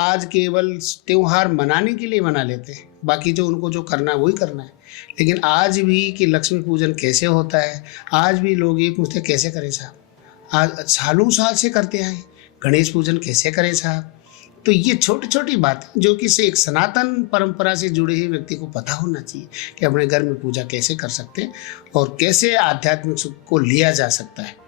आज केवल त्योहार मनाने के लिए मना लेते हैं, बाकी जो उनको जो करना है वही करना है। लेकिन आज भी कि लक्ष्मी पूजन कैसे होता है, आज भी लोग ये पूछते कैसे करें साहब, आज सालों साल से करते आए। गणेश पूजन कैसे करें साहब। तो ये छोटी छोटी बात जो कि से एक सनातन परंपरा से जुड़े हुए व्यक्ति को पता होना चाहिए कि अपने घर में पूजा कैसे कर सकते हैं और कैसे आध्यात्मिक सुख को लिया जा सकता है।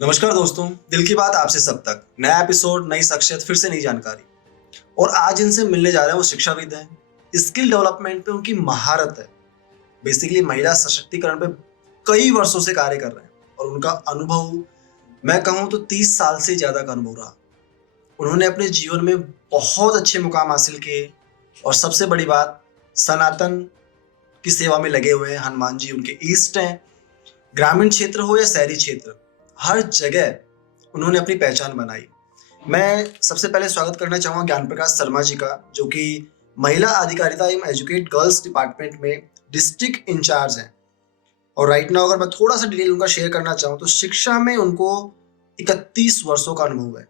नमस्कार दोस्तों, दिल की बात आपसे सब तक नया एपिसोड, नई शख्सियत, फिर से नई जानकारी। और आज इनसे मिलने जा रहे हैं वो शिक्षाविद हैं। स्किल डेवलपमेंट पे उनकी महारत है। बेसिकली महिला सशक्तिकरण पे कई वर्षों से कार्य कर रहे हैं और उनका अनुभव मैं कहूँ तो 30 साल से ज्यादा का अनुभव रहा। उन्होंने अपने जीवन में बहुत अच्छे मुकाम हासिल किए और सबसे बड़ी बात, सनातन की सेवा में लगे हुए हैं। हनुमान जी उनके ईष्ट हैं। ग्रामीण क्षेत्र हो या शहरी क्षेत्र, हर जगह उन्होंने अपनी पहचान बनाई। मैं सबसे पहले स्वागत करना चाहूँगा ज्ञान प्रकाश शर्मा जी का, जो कि महिला अधिकारिता एवं एजुकेट गर्ल्स डिपार्टमेंट में डिस्ट्रिक्ट इंचार्ज हैं। और राइट नाउ अगर मैं थोड़ा सा डिटेल उनका शेयर करना चाहूँ तो शिक्षा में उनको 31 वर्षों का अनुभव है,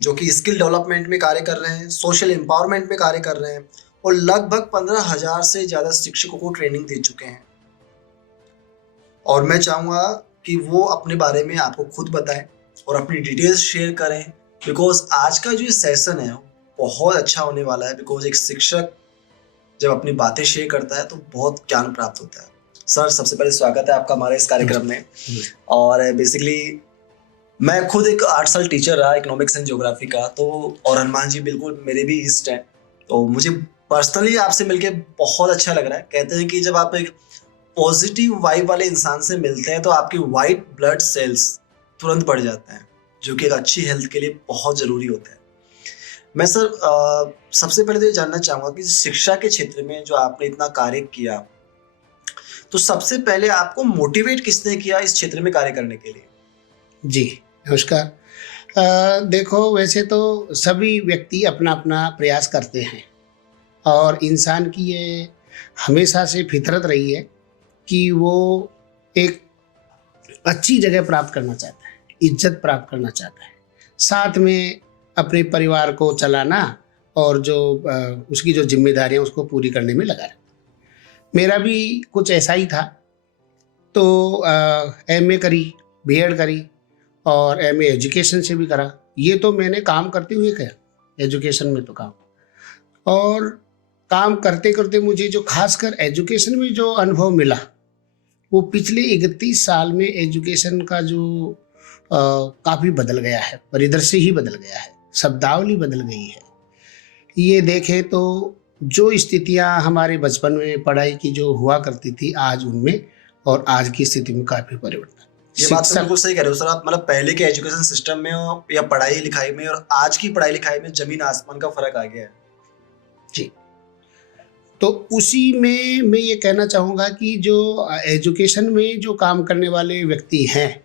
जो कि स्किल डेवलपमेंट में कार्य कर रहे हैं, सोशल एम्पावरमेंट में कार्य कर रहे हैं और लगभग 15,000 से ज़्यादा शिक्षकों को ट्रेनिंग दे चुके हैं। और मैं चाहूँगा कि वो अपने बारे में आपको खुद बताएं और अपनी डिटेल्स शेयर करें, बिकॉज आज का जो सेशन है बहुत अच्छा होने वाला है। बिकॉज एक शिक्षक जब अपनी बातें शेयर करता है तो बहुत ज्ञान प्राप्त होता है। सर, सबसे पहले स्वागत है आपका हमारे इस कार्यक्रम में। और बेसिकली मैं खुद एक 8 साल टीचर रहा इकोनॉमिक्स एंड ज्योग्राफी का, तो और हनुमान जी बिल्कुल मेरे भी ईस्ट हैं। तो मुझे पर्सनली आपसे मिलके बहुत अच्छा लग रहा है। कहते हैं कि जब आप एक पॉजिटिव वाइब वाले इंसान से मिलते हैं तो आपकी वाइट ब्लड सेल्स तुरंत बढ़ जाते हैं, जो कि एक अच्छी हेल्थ के लिए बहुत ज़रूरी होता है। मैं सर सबसे पहले तो ये जानना चाहूँगा कि शिक्षा के क्षेत्र में जो आपने इतना कार्य किया, तो सबसे पहले आपको मोटिवेट किसने किया इस क्षेत्र में कार्य करने के लिए? जी नमस्कार। देखो, वैसे तो सभी व्यक्ति अपना अपना प्रयास करते हैं और इंसान की ये हमेशा से फितरत रही है कि वो एक अच्छी जगह प्राप्त करना चाहता है, इज्जत प्राप्त करना चाहता है, साथ में अपने परिवार को चलाना और जो उसकी जो जिम्मेदारियां उसको पूरी करने में लगा रहता है। मेरा भी कुछ ऐसा ही था। तो एमए करी, बीएड करी और एमए एजुकेशन से भी करा। ये तो मैंने काम करते हुए किया, एजुकेशन में तो काम। और काम करते करते मुझे जो खासकर एजुकेशन में जो अनुभव मिला वो पिछले 31 साल में एजुकेशन का जो काफ़ी बदल गया है, परिदृश्य ही बदल गया है, शब्दावली बदल गई है। ये देखें तो जो स्थितियां हमारे बचपन में पढ़ाई की जो हुआ करती थी, आज उनमें और आज की स्थिति में काफ़ी परिवर्तन। ये बात तो बिल्कुल सही कह रहे हो सर आप। मतलब पहले के एजुकेशन सिस्टम में या पढ़ाई लिखाई में और आज की पढ़ाई लिखाई में जमीन आसमान का फर्क आ गया है जी। तो उसी में मैं ये कहना चाहूँगा कि जो एजुकेशन में जो काम करने वाले व्यक्ति हैं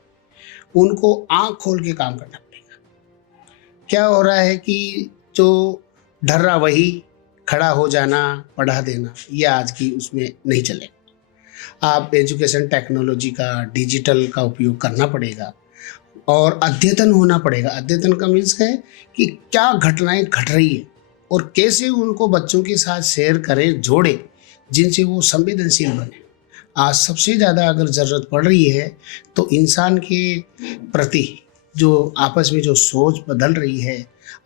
उनको आँख खोल के काम करना पड़ेगा। क्या हो रहा है कि जो ढर्रा वही खड़ा हो जाना, पढ़ा देना, ये आज की उसमें नहीं चले। आप एजुकेशन टेक्नोलॉजी का, डिजिटल का उपयोग करना पड़ेगा और अद्यतन होना पड़ेगा। अद्यतन का मीन्स है कि क्या घटनाएं घट रही है और कैसे उनको बच्चों के साथ शेयर करें, जोड़े, जिनसे वो संवेदनशील बने। आज सबसे ज़्यादा अगर ज़रूरत पड़ रही है तो इंसान के प्रति जो आपस में जो सोच बदल रही है,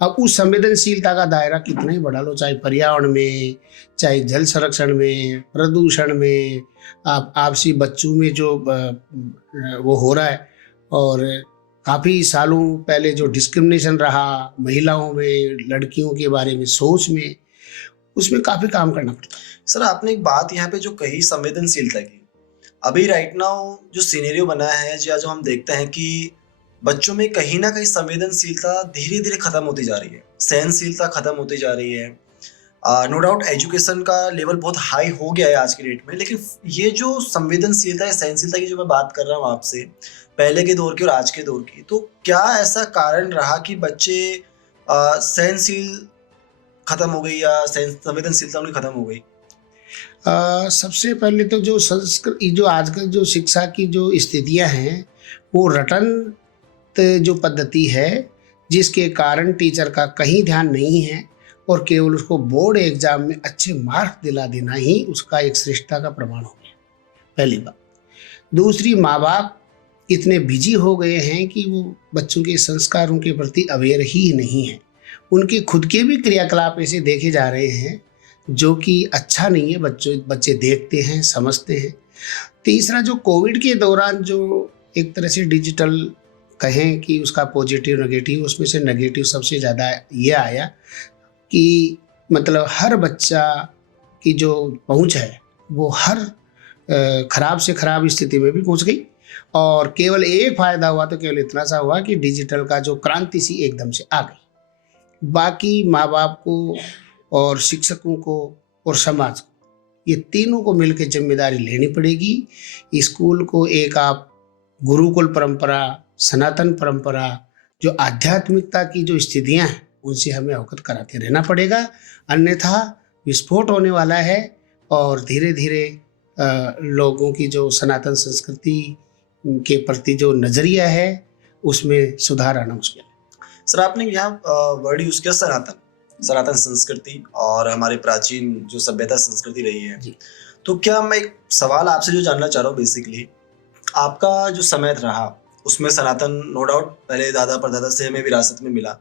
अब उस संवेदनशीलता का दायरा कितना ही बढ़ा लो, चाहे पर्यावरण में, चाहे जल संरक्षण में, प्रदूषण में, आप आपसी बच्चों में जो वो हो रहा है। और काफ़ी सालों पहले जो डिस्क्रिमिनेशन रहा महिलाओं में, लड़कियों के बारे में सोच में, उसमें काफ़ी काम करना पड़ता है। सर, आपने एक बात यहाँ पे जो कही संवेदनशीलता की, अभी राइट नाउ जो सिनेरियो बना है या जो हम देखते हैं कि बच्चों में कहीं ना कहीं संवेदनशीलता धीरे धीरे खत्म होती जा रही है, सहनशीलता खत्म होती जा रही है। नो डाउट एजुकेशन का लेवल बहुत हाई हो गया है आज की डेट में, लेकिन ये जो संवेदनशीलता है, सहनशीलता की जो मैं बात कर रहा हूँ आपसे, पहले के दौर की और आज के दौर की, तो क्या ऐसा कारण रहा कि बच्चे सहनशील खत्म हो गई या संवेदनशीलता उनकी खत्म हो गई? सबसे पहले तो जो आजकल जो शिक्षा की जो स्थितियां हैं, वो रटन जो पद्धति है, जिसके कारण टीचर का कहीं ध्यान नहीं है और केवल उसको बोर्ड एग्जाम में अच्छे मार्क्स दिला देना ही उसका एक श्रेष्ठता का प्रमाण हो गया, पहली बात। दूसरी, माँ बाप इतने बिजी हो गए हैं कि वो बच्चों के संस्कारों के प्रति अवेयर ही नहीं है। उनके खुद के भी क्रियाकलाप ऐसे देखे जा रहे हैं जो कि अच्छा नहीं है। बच्चे देखते हैं, समझते हैं। तीसरा, जो कोविड के दौरान जो एक तरह से डिजिटल कहें कि उसका पॉजिटिव नेगेटिव, उसमें से नेगेटिव सबसे ज़्यादा ये आया कि मतलब हर बच्चा की जो पहुंच है वो हर खराब से खराब स्थिति में भी पहुंच गई। और केवल एक फायदा हुआ तो केवल इतना सा हुआ कि डिजिटल का जो क्रांति सी एकदम से आ गई। बाकी माँ बाप को और शिक्षकों को और समाज को, ये तीनों को मिलकर जिम्मेदारी लेनी पड़ेगी। स्कूल को एक आप गुरुकुल परंपरा, सनातन परंपरा, जो आध्यात्मिकता की जो स्थितियां हैं उनसे हमें अवगत कराते रहना पड़ेगा, अन्यथा विस्फोट होने वाला है और धीरे धीरे लोगों की जो सनातन संस्कृति के प्रति जो नजरिया है उसमें सुधार आना मुश्किल है। सर, आपने यहाँ वर्ड यूज किया सनातन संस्कृति और हमारे प्राचीन जो सभ्यता संस्कृति रही है जी। तो क्या मैं एक सवाल आपसे जो जानना चाह रहा हूँ, बेसिकली आपका जो समय रहा उसमें सनातन नो डाउट पहले दादा परदादा से हमें विरासत में मिला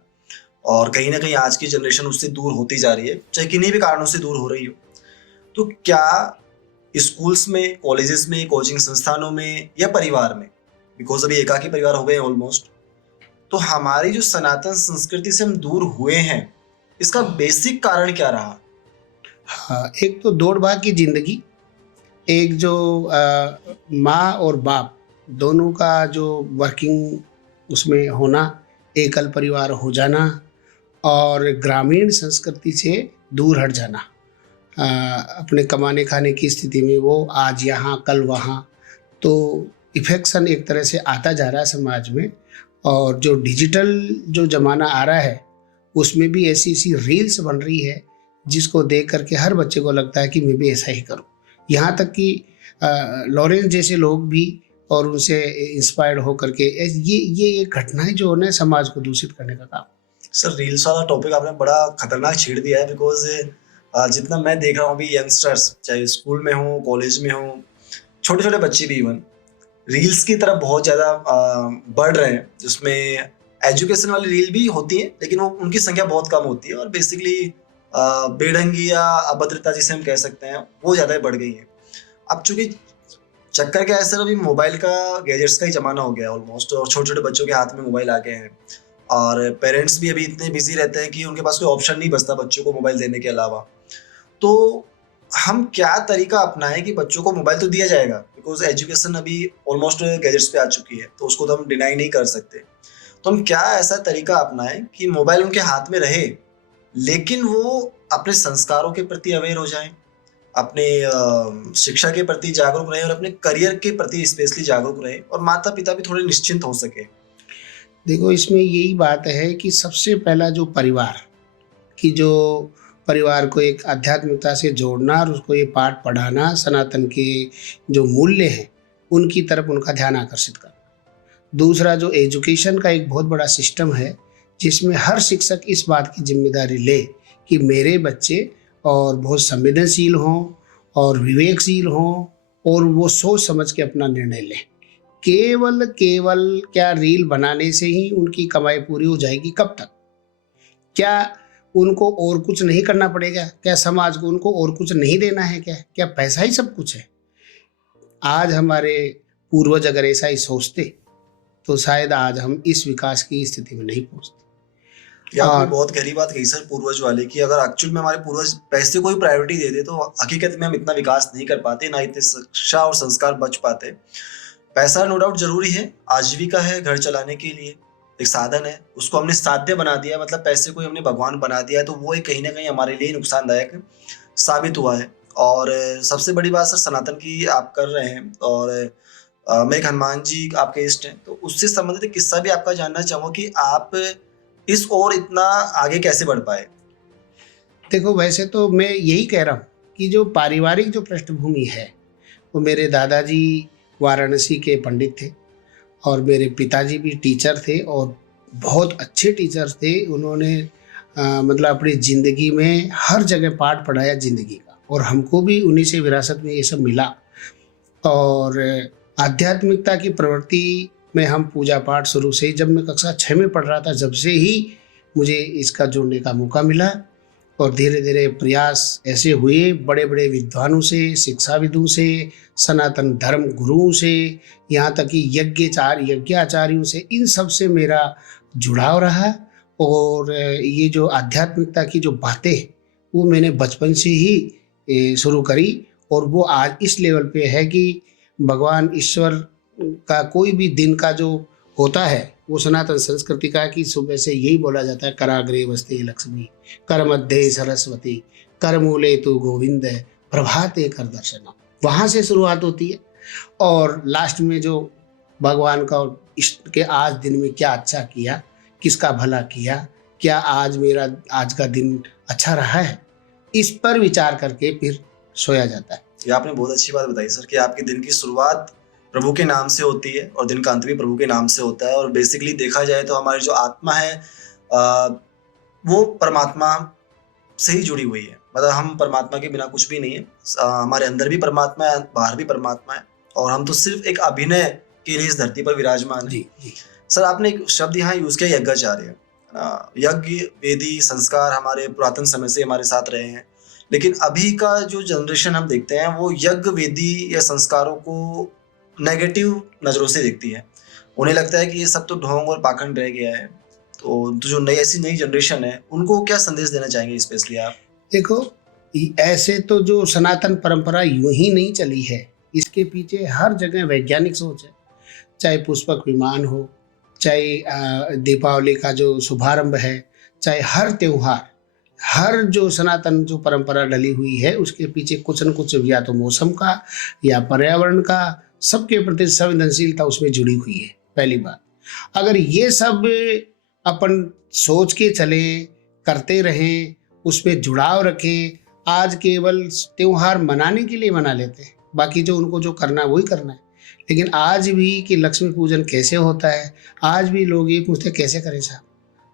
और कहीं ना कहीं आज की जनरेशन उससे दूर होती जा रही है, चाहे किन्हीं भी कारणों से दूर हो रही हो। तो क्या स्कूल्स में, कॉलेजेस में, कोचिंग संस्थानों में या परिवार में, बिकॉज अभी एकाकी परिवार हो गए हैं ऑलमोस्ट, तो हमारी जो सनातन संस्कृति से हम दूर हुए हैं, इसका बेसिक कारण क्या रहा? हाँ, एक तो दौड़ भाग की जिंदगी, एक जो माँ और बाप दोनों का जो वर्किंग उसमें होना, एकल परिवार हो जाना और ग्रामीण संस्कृति से दूर हट जाना, अपने कमाने खाने की स्थिति में वो आज यहाँ कल वहाँ, तो इफेक्शन एक तरह से आता जा रहा है समाज में। और जो डिजिटल जो ज़माना आ रहा है उसमें भी ऐसी ऐसी रील्स बन रही है जिसको देख करके हर बच्चे को लगता है कि मैं भी ऐसा ही करूं। यहाँ तक कि लॉरेंस जैसे लोग भी और उनसे इंस्पायर्ड हो करके ये एक घटनाएं जो है समाज को दूषित करने का काम। सर, रील्स वाला टॉपिक आपने बड़ा खतरनाक छेड़ दिया है, बिकॉज जितना मैं देख रहा हूँ अभी यंगस्टर्स, चाहे स्कूल में हो, कॉलेज में हो, छोटे छोटे बच्चे भी इवन रील्स की तरफ बहुत ज़्यादा बढ़ रहे हैं, जिसमें एजुकेशन वाली रील भी होती है लेकिन वो उनकी संख्या बहुत कम होती है और बेसिकली बेढंगी या अभद्रता जिसे हम कह सकते हैं वो ज़्यादा बढ़ गई है। अब चूंकि चक्कर क्या है सर, अभी मोबाइल का, गैजेट्स का ही ज़माना हो गया है ऑलमोस्ट, और छोटे छोटे बच्चों के हाथ में मोबाइल आ गए हैं और पेरेंट्स भी अभी इतने बिजी रहते हैं कि उनके पास कोई ऑप्शन नहीं बचता बच्चों को मोबाइल देने के अलावा। तो हम क्या तरीका अपनाएं कि बच्चों को मोबाइल तो दिया जाएगा, बिकॉज एजुकेशन अभी ऑलमोस्ट गैजेट्स पे आ चुकी है तो उसको तो हम डिनाई नहीं कर सकते। तो हम क्या ऐसा तरीका अपनाएं कि मोबाइल उनके हाथ में रहे लेकिन वो अपने संस्कारों के प्रति अवेयर हो जाएं, अपने शिक्षा के प्रति जागरूक रहे और अपने करियर के प्रति स्पेशली जागरूक रहे और माता पिता भी थोड़े निश्चिंत हो सके। देखो, इसमें यही बात है कि सबसे पहला जो परिवार को एक आध्यात्मिकता से जोड़ना और उसको ये पाठ पढ़ाना, सनातन के जो मूल्य हैं उनकी तरफ उनका ध्यान आकर्षित करना। दूसरा, जो एजुकेशन का एक बहुत बड़ा सिस्टम है जिसमें हर शिक्षक इस बात की जिम्मेदारी ले कि मेरे बच्चे और बहुत संवेदनशील हों और विवेकशील हों और वो सोच समझ के अपना निर्णय लें। केवल क्या रील बनाने से ही उनकी कमाई पूरी हो जाएगी? कब तक? क्या उनको और कुछ नहीं करना पड़ेगा? क्या समाज को उनको और कुछ नहीं देना है? क्या पैसा ही सब कुछ है? आज हमारे पूर्वज अगर ऐसा ही सोचते तो शायद आज हम इस विकास की स्थिति में नहीं पहुंचते। आपने बहुत गहरी बात कही सर, पूर्वज वाले की। अगर एक्चुअल में हमारे पूर्वज पैसे को ही प्रायोरिटी दे दे तो हकीकत में हम इतना विकास नहीं कर पाते, ना इतने शिक्षा और संस्कार बच पाते। पैसा नो डाउट जरूरी है, आजीविका है घर चलाने के लिए, एक साधन है, उसको हमने साध्य बना दिया, मतलब पैसे को ही हमने भगवान बना दिया है, तो वो एक कहीं ना कहीं हमारे लिए नुकसानदायक साबित हुआ है। और सबसे बड़ी बात सर सनातन की आप कर रहे हैं, और मैं एक हनुमान जी आपके इष्ट हैं, तो उससे संबंधित एक किस्सा भी आपका जानना चाहूँगा कि आप इस ओर इतना आगे कैसे बढ़ पाए। देखो, वैसे तो मैं यही कह रहा हूँ कि जो पारिवारिक जो पृष्ठभूमि है, वो मेरे दादाजी वाराणसी के पंडित थे और मेरे पिताजी भी टीचर थे और बहुत अच्छे टीचर थे। उन्होंने मतलब अपनी ज़िंदगी में हर जगह पाठ पढ़ाया ज़िंदगी का, और हमको भी उन्हीं से विरासत में ये सब मिला। और आध्यात्मिकता की प्रवृत्ति में हम पूजा पाठ शुरू से ही, जब मैं कक्षा 6 में पढ़ रहा था, जब से ही मुझे इसका जुड़ने का मौका मिला। और धीरे धीरे प्रयास ऐसे हुए, बड़े बड़े विद्वानों से, शिक्षाविदों से, सनातन धर्म गुरुओं से, यहाँ तक कि यज्ञाचार्यों से, इन सब से मेरा जुड़ाव रहा। और ये जो आध्यात्मिकता की जो बातें वो मैंने बचपन से ही शुरू करी, और वो आज इस लेवल पे है कि भगवान ईश्वर का कोई भी दिन का जो होता है, वो सनातन संस्कृति का है कि सुबह से यही बोला जाता है, कराग्रे वस्ते लक्ष्मी, कर मध्य सरस्वती, कर मूले तू गोविंद, प्रभाते कर दर्शना। वहाँ से शुरुआत होती है, और लास्ट में जो भगवान का इष्ट के आज दिन में क्या अच्छा किया, किसका भला किया, क्या आज का दिन अच्छा रहा है, इस पर विचार करके फिर सोया जाता है। ये आपने बहुत अच्छी बात बताई सर कि आपके दिन की शुरुआत प्रभु के नाम से होती है और दिन का अंत भी प्रभु के नाम से होता है। और बेसिकली देखा जाए तो हमारी जो आत्मा है वो परमात्मा से ही जुड़ी हुई है, मतलब हम परमात्मा के बिना कुछ भी नहीं है। हमारे अंदर भी परमात्मा है, बाहर भी परमात्मा है, और हम तो सिर्फ एक अभिनय के लिए इस धरती पर विराजमान है। जी। सर आपने एक शब्द यहाँ यूज किया, यज्ञाचार्य। यज्ञ वेदी संस्कार हमारे पुरातन समय से हमारे साथ रहे हैं, लेकिन अभी का जो जनरेशन हम देखते हैं वो यज्ञ वेदी या संस्कारों को नेगेटिव नज़रों से देखती है। उन्हें लगता है कि ये सब तो ढोंग और पाखंड रह गया है। तो जो नई जनरेशन है उनको क्या संदेश देना चाहेंगे स्पेशली आप? देखो, ऐसे तो जो सनातन परंपरा यूं ही नहीं चली है, इसके पीछे हर जगह वैज्ञानिक सोच है। चाहे पुष्पक विमान हो, चाहे दीपावली का जो शुभारंभ है, चाहे हर त्योहार, हर जो सनातन जो परंपरा डली हुई है, उसके पीछे कुछ न कुछ या तो मौसम का या पर्यावरण का, सबके प्रति संवेदनशीलता उसमें जुड़ी हुई है। पहली बात, अगर ये सब अपन सोच के चले, करते रहें, उसमें जुड़ाव रखें, आज केवल त्योहार मनाने के लिए मना लेते हैं, बाकी जो उनको जो करना है वही करना है। लेकिन आज भी कि लक्ष्मी पूजन कैसे होता है, आज भी लोग ये पूछते कैसे करें साहब,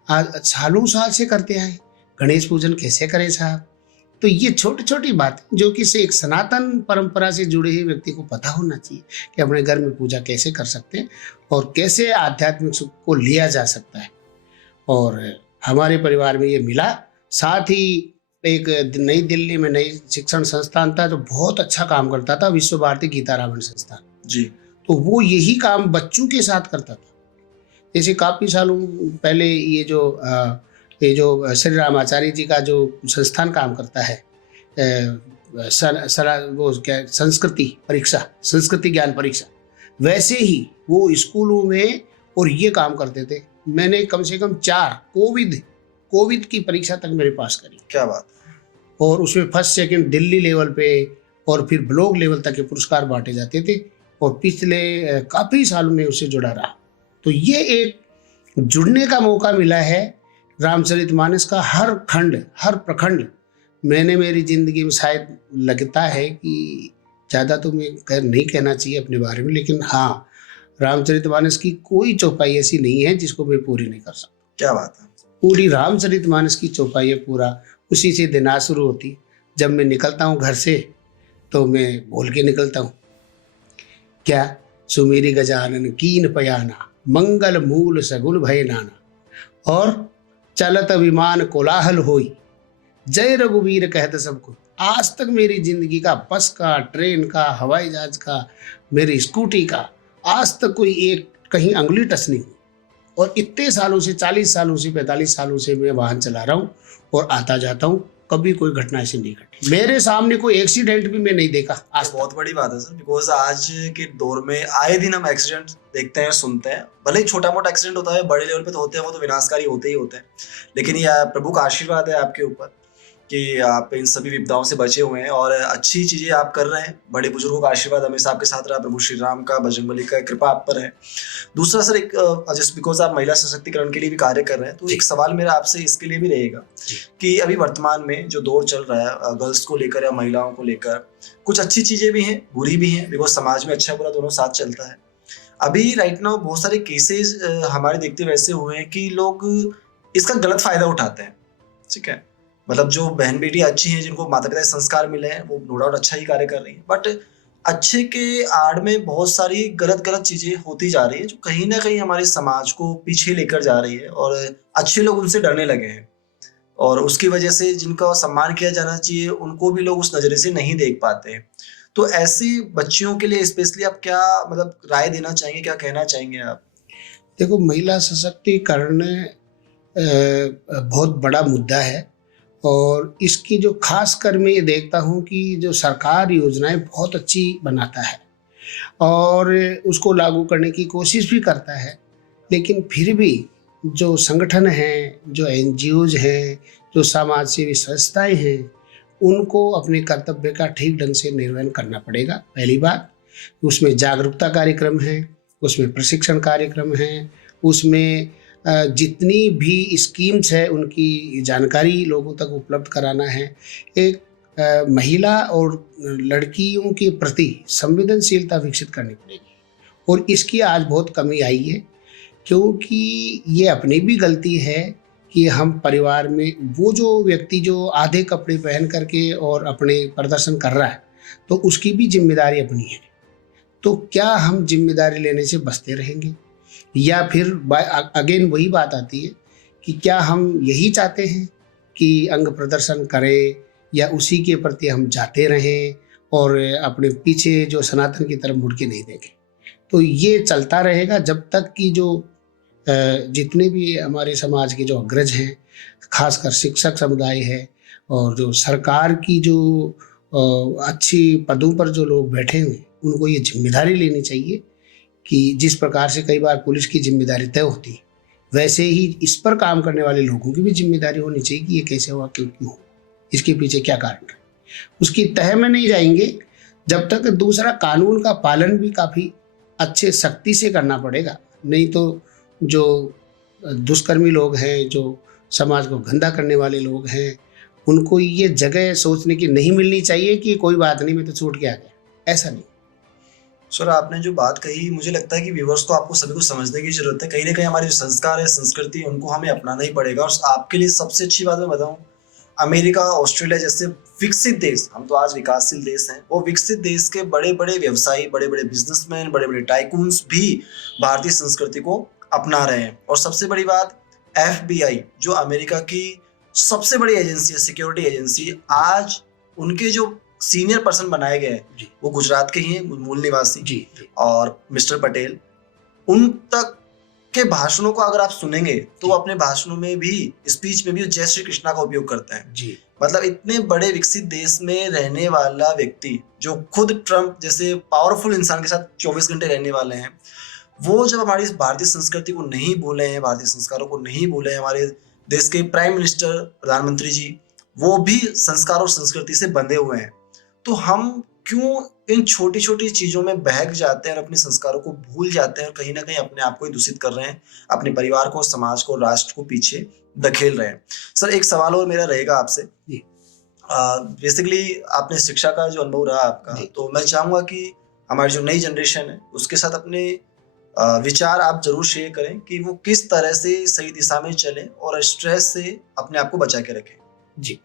आज सालों साल से करते आए, गणेश पूजन कैसे करें साहब। तो ये छोटी छोटी बात जो कि से एक सनातन परंपरा से जुड़े हुए व्यक्ति को पता होना चाहिए कि अपने घर में पूजा कैसे कर सकते हैं और कैसे आध्यात्मिक सुख को लिया जा सकता है। और हमारे परिवार में ये मिला। साथ ही एक नई दिल्ली में नई शिक्षण संस्थान था जो बहुत अच्छा काम करता था, विश्व भारती गीतारामन संस्थान जी। तो वो यही काम बच्चों के साथ करता था। जैसे काफ़ी सालों पहले ये जो श्री रामाचार्य जी का जो संस्थान काम करता है, वो क्या संस्कृति ज्ञान परीक्षा, वैसे ही वो स्कूलों में और ये काम करते थे। मैंने कम से कम 4 कोविड की परीक्षा तक मेरे पास करी। क्या बात। और उसमें फर्स्ट सेकंड दिल्ली लेवल पे और फिर ब्लॉक लेवल तक के पुरस्कार बांटे जाते थे, और पिछले काफ़ी सालों में उससे जुड़ा रहा। तो ये एक जुड़ने का मौका मिला है। रामचरितमानस का हर खंड, हर प्रखंड मैंने मेरी ज़िंदगी में, शायद लगता है कि ज़्यादा तो मैं नहीं कहना चाहिए अपने बारे में, लेकिन हाँ, रामचरितमानस की कोई चौपाई ऐसी नहीं है जिसको मैं पूरी नहीं कर सकता। क्या बात है। पूरी रामचरितमानस की चौपाई है, पूरा उसी से दिना शुरू होती। जब मैं निकलता हूँ घर से तो मैं बोल के निकलता हूँ, क्या सुमेरी गजानन कीन पयाना, मंगल मूल सगुल भय नाना, और चलत विमान कोलाहल होई, जय रघुवीर कहत सबको। आज तक मेरी जिंदगी का बस का, ट्रेन का, हवाई जहाज का, मेरी स्कूटी का आज तक कोई एक कहीं अंगुली टच नहीं हुई। और इतने सालों से, 40 सालों से, 45 सालों से मैं वाहन चला रहा हूँ और आता जाता हूँ। कभी कोई घटना ऐसी नहीं घटी। मेरे सामने कोई एक्सीडेंट भी मैं नहीं देखा आज तक। बहुत बड़ी बात है सर, बिकॉज आज के दौर में आए दिन हम एक्सीडेंट देखते हैं, सुनते हैं। भले ही छोटा मोटा एक्सीडेंट होता है, बड़े लेवल पे तो होते हैं, वो तो विनाशकारी होते ही होते हैं। लेकिन ये प्रभु का आशीर्वाद है आपके ऊपर कि आप इन सभी विपदाओं से बचे हुए हैं और अच्छी चीजें आप कर रहे हैं। बड़े बुजुर्गों का आशीर्वाद हमेशा आपके साथ रहा, प्रभु श्री राम का, बजरंगबली का कृपा आप पर है। दूसरा सर, एक जस्ट बिकॉज आप महिला सशक्तिकरण के लिए भी कार्य कर रहे हैं, तो एक सवाल मेरा आपसे इसके लिए भी रहेगा कि अभी वर्तमान में जो दौर चल रहा है गर्ल्स को लेकर या महिलाओं को लेकर, कुछ अच्छी चीजें भी हैं, बुरी भी हैं, बिकॉज समाज में अच्छा बुरा दोनों साथ चलता है। अभी राइट नाउ बहुत सारे केसेस हमारे देखते वैसे हुए हैं कि लोग इसका गलत फायदा उठाते हैं। ठीक है, मतलब जो बहन बेटियां अच्छी हैं, जिनको माता पिता संस्कार मिले हैं, वो नो डाउट अच्छा ही कार्य कर रही हैं, बट अच्छे के आड़ में बहुत सारी गलत चीजें होती जा रही है जो कहीं ना कहीं हमारे समाज को पीछे लेकर जा रही है और अच्छे लोग उनसे डरने लगे हैं और उसकी वजह से जिनका सम्मान किया जाना चाहिए उनको भी लोग उस नजरे से नहीं देख पाते हैं। तो ऐसी बच्चियों के लिए स्पेशली आप क्या मतलब राय देना चाहेंगे, क्या कहना चाहेंगे आप? देखो, महिला सशक्तिकरण बहुत बड़ा मुद्दा है और इसकी जो खास कर मैं ये देखता हूँ कि जो सरकार योजनाएं बहुत अच्छी बनाता है और उसको लागू करने की कोशिश भी करता है, लेकिन फिर भी जो संगठन हैं, जो एनजीओज हैं, जो समाज सेवी संस्थाएं हैं, उनको अपने कर्तव्य का ठीक ढंग से निर्वहन करना पड़ेगा। पहली बात, उसमें जागरूकता कार्यक्रम है, उसमें प्रशिक्षण कार्यक्रम है, उसमें जितनी भी स्कीम्स है उनकी जानकारी लोगों तक उपलब्ध कराना है। एक महिला और लड़कियों के प्रति संवेदनशीलता विकसित करनी पड़ेगी और इसकी आज बहुत कमी आई है, क्योंकि ये अपनी भी गलती है कि हम परिवार में वो जो व्यक्ति जो आधे कपड़े पहन करके और अपने प्रदर्शन कर रहा है तो उसकी भी जिम्मेदारी अपनी है। तो क्या हम जिम्मेदारी लेने से बचते रहेंगे या फिर अगेन वही बात आती है कि क्या हम यही चाहते हैं कि अंग प्रदर्शन करें या उसी के प्रति हम जाते रहें और अपने पीछे जो सनातन की तरफ मुड़ के नहीं देखें। तो ये चलता रहेगा जब तक कि जो जितने भी हमारे समाज के जो अग्रज हैं, खासकर शिक्षक समुदाय है और जो सरकार की जो अच्छी पदों पर जो लोग बैठे हुए, उनको ये जिम्मेदारी लेनी चाहिए कि जिस प्रकार से कई बार पुलिस की जिम्मेदारी तय होती है, वैसे ही इस पर काम करने वाले लोगों की भी जिम्मेदारी होनी चाहिए कि ये कैसे हुआ, क्यों हुआ, इसके पीछे क्या कारण है। उसकी तह में नहीं जाएंगे जब तक दूसरा कानून का पालन भी काफ़ी अच्छे सख्ती से करना पड़ेगा। नहीं तो जो दुष्कर्मी लोग हैं, जो समाज को गंदा करने वाले लोग हैं, उनको ये जगह सोचने की नहीं मिलनी चाहिए कि कोई बात नहीं, मैं तो छूट के आ गया, ऐसा नहीं। सर, आपने जो बात कही, मुझे लगता है कि व्यूअर्स को, आपको सभी को समझने की जरूरत है। कहीं ना कहीं हमारे जो संस्कार है, संस्कृति है, उनको हमें अपनाना ही पड़ेगा। और आपके लिए सबसे अच्छी बात मैं बताऊं, अमेरिका, ऑस्ट्रेलिया जैसे विकसित देश, हम तो आज विकासशील देश हैं, वो विकसित देश के बड़े बड़े व्यवसायी, बड़े बड़े बिजनेसमैन, बड़े बड़े टाइकून्स भी भारतीय संस्कृति को अपना रहे हैं। और सबसे बड़ी बात, FBI जो अमेरिका की सबसे बड़ी एजेंसी है, सिक्योरिटी एजेंसी, आज उनके जो सीनियर पर्सन बनाए गए हैं वो गुजरात के ही हैं, मूल निवासी जी। और मिस्टर पटेल, उन तक के भाषणों को अगर आप सुनेंगे तो वो अपने भाषणों में भी, स्पीच में भी जय श्री कृष्णा का उपयोग करते हैं जी। मतलब इतने बड़े विकसित देश में रहने वाला व्यक्ति, जो खुद ट्रम्प जैसे पावरफुल इंसान के साथ 24 घंटे रहने वाले हैं, वो जब हमारी भारतीय संस्कृति को नहीं भूले हैं, भारतीय संस्कारों को नहीं भूले हैं, हमारे देश के प्राइम मिनिस्टर, प्रधानमंत्री जी, वो भी संस्कार और संस्कृति से बंधे हुए हैं, तो हम क्यों इन छोटी छोटी चीजों में बहक जाते हैं और अपने संस्कारों को भूल जाते हैं और कहीं ना कहीं अपने आप को ही दूषित कर रहे हैं, अपने परिवार को, समाज को, राष्ट्र को पीछे धकेल रहे हैं। सर, एक सवाल और मेरा रहेगा आपसे। बेसिकली आपने शिक्षा का जो अनुभव रहा आपका, तो मैं चाहूंगा कि हमारी जो नई जनरेशन है उसके साथ अपने विचार आप जरूर शेयर करें कि वो किस तरह से सही दिशा में चलें और स्ट्रेस से अपने आप को बचा के रखें। जी,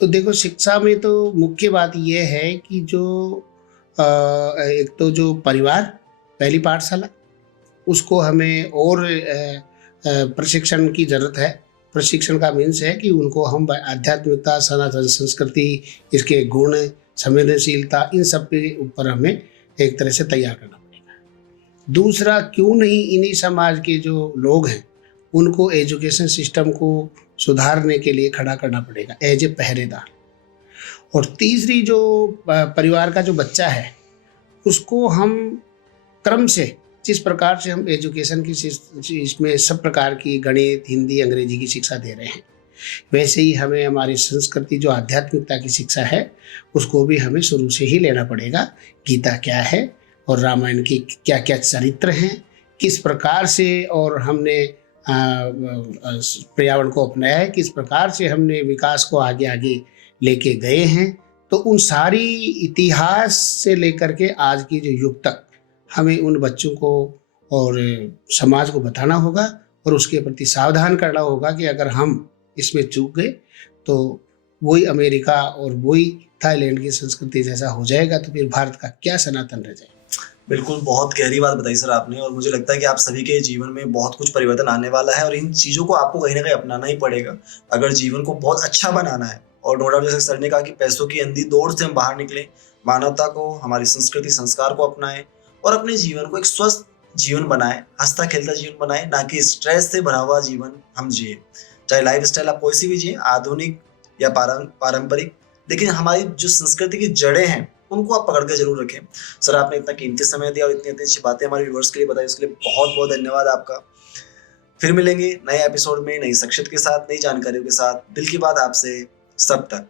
तो देखो, शिक्षा में तो मुख्य बात यह है कि जो एक तो जो परिवार, पहली पाठशाला, उसको हमें और प्रशिक्षण की जरूरत है। प्रशिक्षण का मीन्स है कि उनको हम आध्यात्मिकता, सनातन संस्कृति, इसके गुण, संवेदनशीलता, इन सब के ऊपर हमें एक तरह से तैयार करना पड़ेगा। दूसरा, क्यों नहीं इन्हीं समाज के जो लोग हैं उनको एजुकेशन सिस्टम को सुधारने के लिए खड़ा करना पड़ेगा एज ए पहरेदार। और तीसरी जो परिवार का जो बच्चा है उसको हम क्रम से, जिस प्रकार से हम एजुकेशन की इसमें सब प्रकार की गणित, हिंदी, अंग्रेजी की शिक्षा दे रहे हैं, वैसे ही हमें हमारी संस्कृति जो आध्यात्मिकता की शिक्षा है उसको भी हमें शुरू से ही लेना पड़ेगा। गीता क्या है और रामायण की क्या क्या चरित्र हैं, किस प्रकार से और हमने पर्यावरण को अपनाया है, किस प्रकार से हमने विकास को आगे आगे लेके गए हैं, तो उन सारी इतिहास से लेकर के आज की जो युग तक हमें उन बच्चों को और समाज को बताना होगा और उसके प्रति सावधान करना होगा कि अगर हम इसमें चूक गए तो वही अमेरिका और वही थाईलैंड की संस्कृति जैसा हो जाएगा, तो फिर भारत का क्या सनातन रह जाएगा। बिल्कुल, बहुत गहरी बात बताई सर आपने, और मुझे लगता है कि आप सभी के जीवन में बहुत कुछ परिवर्तन आने वाला है और इन चीज़ों को आपको कहीं ना कहीं अपनाना ही पड़ेगा अगर जीवन को बहुत अच्छा बनाना है। और नो डाउट, जैसे सर ने कहा कि पैसों की अंधी दौड़ से हम बाहर निकले, मानवता को, हमारी संस्कृति संस्कार को अपनाएं और अपने जीवन को एक स्वस्थ जीवन बनाएं, हंसता खेलता जीवन बनाएं, ना कि स्ट्रेस से भरा हुआ जीवन हम जिए। चाहे लाइफ स्टाइल आप कोई सी भी जिए, आधुनिक या पारंपरिक, लेकिन हमारी जो संस्कृति की जड़ें हैं उनको आप पकड़ के जरूर रखें। सर, आपने इतना कीमती समय दिया और इतनी इतनी अच्छी बातें हमारे व्यूअर्स के लिए बताई, उसके लिए बहुत बहुत धन्यवाद आपका। फिर मिलेंगे नए एपिसोड में नई शख्सियत के साथ, नई जानकारियों के साथ। दिल की बात आपसे सब तक।